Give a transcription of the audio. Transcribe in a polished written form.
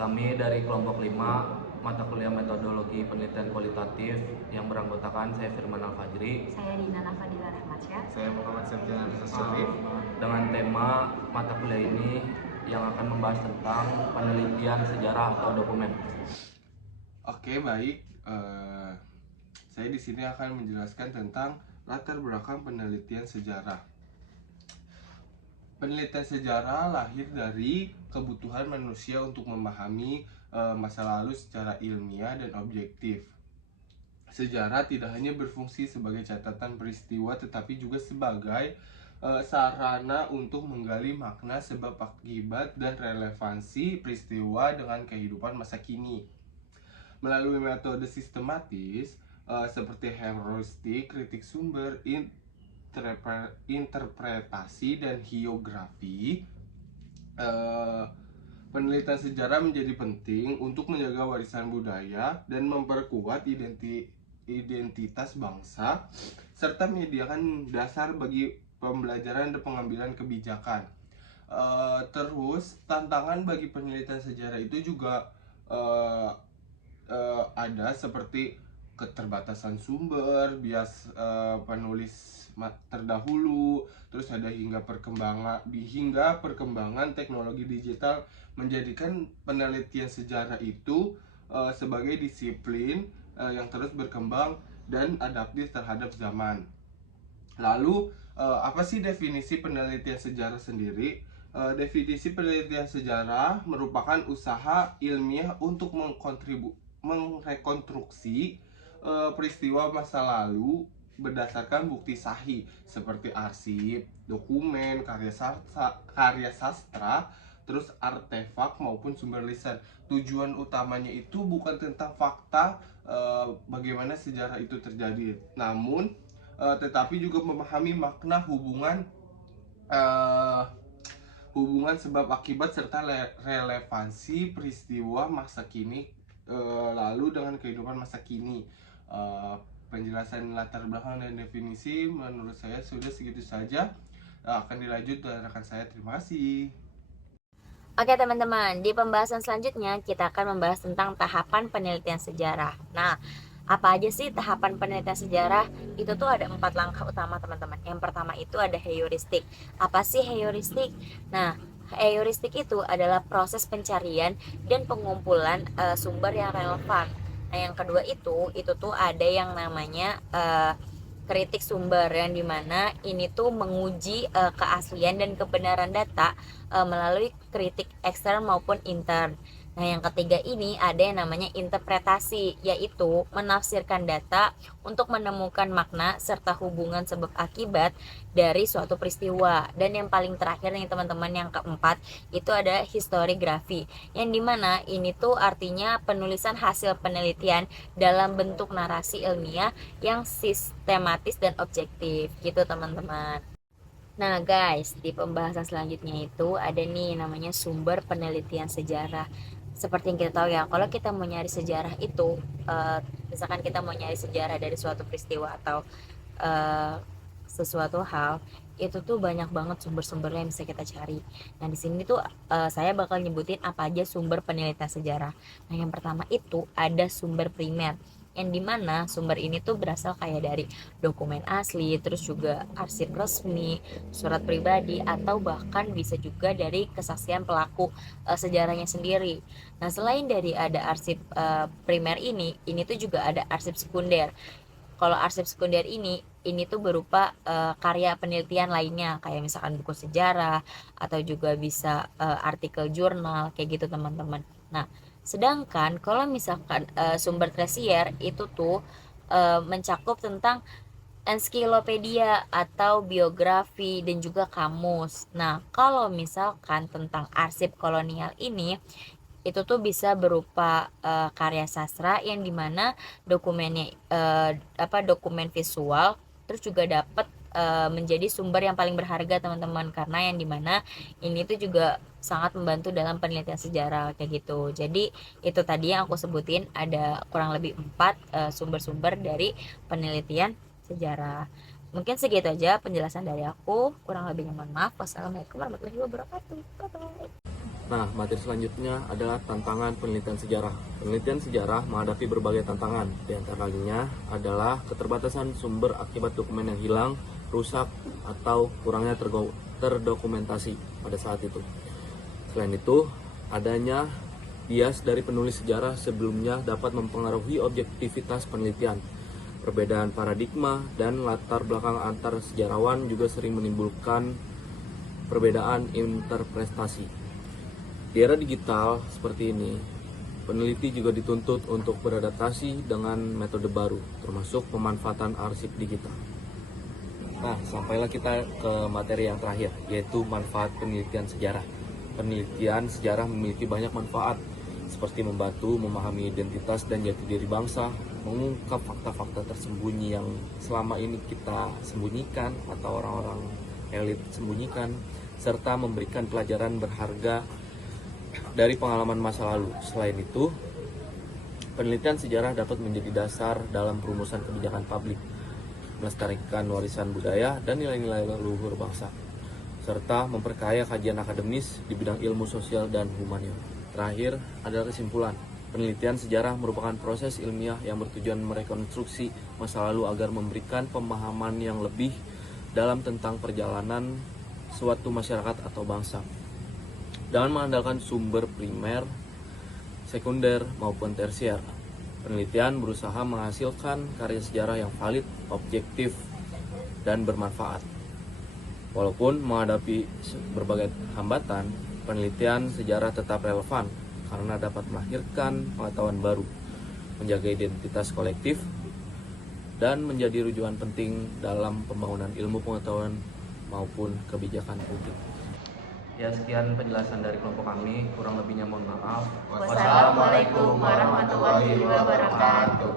Kami dari kelompok 5 mata kuliah metodologi penelitian kualitatif yang beranggotakan saya Firman Al-Fajri. Saya Dina Nafadila Rahmatsyah. Saya Muhammad Septian Syarif. Dengan tema mata kuliah ini yang akan membahas tentang penelitian sejarah atau dokumen. Oke, baik. Saya di sini akan menjelaskan tentang latar belakang penelitian sejarah. Penelitian sejarah lahir dari kebutuhan manusia untuk memahami masa lalu secara ilmiah dan objektif. Sejarah tidak hanya berfungsi sebagai catatan peristiwa, tetapi juga sebagai sarana untuk menggali makna, sebab akibat, dan relevansi peristiwa dengan kehidupan masa kini. Melalui metode sistematis seperti heuristik, kritik sumber, interpretasi, dan hiografi, penelitian sejarah menjadi penting untuk menjaga warisan budaya dan memperkuat identitas bangsa, serta menyediakan dasar bagi pembelajaran dan pengambilan kebijakan. Terus tantangan bagi penelitian sejarah itu juga ada seperti keterbatasan sumber, bias penulis terdahulu, terus ada hingga perkembangan teknologi digital menjadikan penelitian sejarah itu sebagai disiplin yang terus berkembang dan adaptif terhadap zaman. Lalu apa sih definisi penelitian sejarah sendiri? Definisi penelitian sejarah merupakan usaha ilmiah untuk merekonstruksi peristiwa masa lalu berdasarkan bukti sahih seperti arsip, dokumen, karya sastra, terus artefak maupun sumber lisan. Tujuan utamanya itu bukan tentang fakta bagaimana sejarah itu terjadi, namun tetapi juga memahami makna hubungan sebab akibat serta relevansi peristiwa masa kini lalu dengan kehidupan masa kini. Penjelasan latar belakang dan definisi menurut saya sudah segitu saja. Akan dilanjut dengan rekan saya. Terima kasih. Oke teman-teman, di pembahasan selanjutnya kita akan membahas tentang tahapan penelitian sejarah. Nah, apa aja sih tahapan penelitian sejarah? Itu tuh ada 4 langkah utama teman-teman. Yang pertama itu ada heuristik. Apa sih heuristik? Nah, heuristik itu adalah proses pencarian dan pengumpulan sumber yang relevan. Nah, yang kedua itu tuh ada yang namanya kritik sumber, yang dimana ini tuh menguji keaslian dan kebenaran data melalui kritik ekstern maupun intern. Nah, yang ketiga ini ada yang namanya interpretasi, yaitu menafsirkan data untuk menemukan makna serta hubungan sebab akibat dari suatu peristiwa. Dan yang paling terakhir nih teman-teman, yang keempat itu ada historiografi, yang dimana ini tuh artinya penulisan hasil penelitian dalam bentuk narasi ilmiah yang sistematis dan objektif gitu teman-teman. Nah guys, di pembahasan selanjutnya itu ada nih namanya sumber penelitian sejarah. Seperti yang kita tahu ya, kalau kita mau nyari sejarah itu, misalkan kita mau nyari sejarah dari suatu peristiwa atau sesuatu hal, itu tuh banyak banget sumber-sumbernya yang bisa kita cari. Nah di sini tuh saya bakal nyebutin apa aja sumber penelitian sejarah. Nah yang pertama itu ada sumber primer, yang dimana sumber ini tuh berasal kayak dari dokumen asli, terus juga arsip resmi, surat pribadi, atau bahkan bisa juga dari kesaksian pelaku sejarahnya sendiri. Nah selain dari ada arsip primer ini tuh juga ada arsip sekunder. Kalau arsip sekunder ini tuh berupa karya penelitian lainnya, kayak misalkan buku sejarah atau juga bisa artikel jurnal kayak gitu teman-teman. Nah, sedangkan kalau misalkan sumber tersier itu tuh mencakup tentang ensiklopedia atau biografi dan juga kamus. Nah, kalau misalkan tentang arsip kolonial ini itu tuh bisa berupa karya sastra, yang dimana dokumennya dokumen visual, terus juga dapat menjadi sumber yang paling berharga teman-teman, karena yang dimana ini tuh juga sangat membantu dalam penelitian sejarah kayak gitu. Jadi itu tadi yang aku sebutin, ada kurang lebih 4 sumber-sumber dari penelitian sejarah. Mungkin segitu aja penjelasan dari aku, kurang lebihnya mohon maaf. Wassalamualaikum warahmatullahi wabarakatuh. Bye bye. Nah, materi selanjutnya adalah tantangan penelitian sejarah. Penelitian sejarah menghadapi berbagai tantangan. Di antaranya adalah keterbatasan sumber akibat dokumen yang hilang, rusak, atau kurangnya terdokumentasi pada saat itu. Selain itu, adanya bias dari penulis sejarah sebelumnya dapat mempengaruhi objektivitas penelitian. Perbedaan paradigma dan latar belakang antar sejarawan juga sering menimbulkan perbedaan interpretasi. Di era digital seperti ini, peneliti juga dituntut untuk beradaptasi dengan metode baru, termasuk pemanfaatan arsip digital. Nah, sampailah kita ke materi yang terakhir, yaitu manfaat penelitian sejarah. Penelitian sejarah memiliki banyak manfaat, seperti membantu memahami identitas dan jati diri bangsa, mengungkap fakta-fakta tersembunyi yang selama ini kita sembunyikan atau orang-orang elit sembunyikan, serta memberikan pelajaran berharga dari pengalaman masa lalu. Selain itu, penelitian sejarah dapat menjadi dasar dalam perumusan kebijakan publik, melestarikan warisan budaya dan nilai-nilai leluhur bangsa, serta memperkaya kajian akademis di bidang ilmu sosial dan humaniora. Terakhir adalah kesimpulan. Penelitian sejarah merupakan proses ilmiah yang bertujuan merekonstruksi masa lalu agar memberikan pemahaman yang lebih dalam tentang perjalanan suatu masyarakat atau bangsa. Dengan mengandalkan sumber primer, sekunder, maupun tersier, penelitian berusaha menghasilkan karya sejarah yang valid, objektif, dan bermanfaat. Walaupun menghadapi berbagai hambatan, penelitian sejarah tetap relevan karena dapat melahirkan pengetahuan baru, menjaga identitas kolektif, dan menjadi rujukan penting dalam pembangunan ilmu pengetahuan maupun kebijakan publik. Ya, sekian penjelasan dari kelompok kami, kurang lebihnya mohon maaf. Wassalamualaikum warahmatullahi wabarakatuh.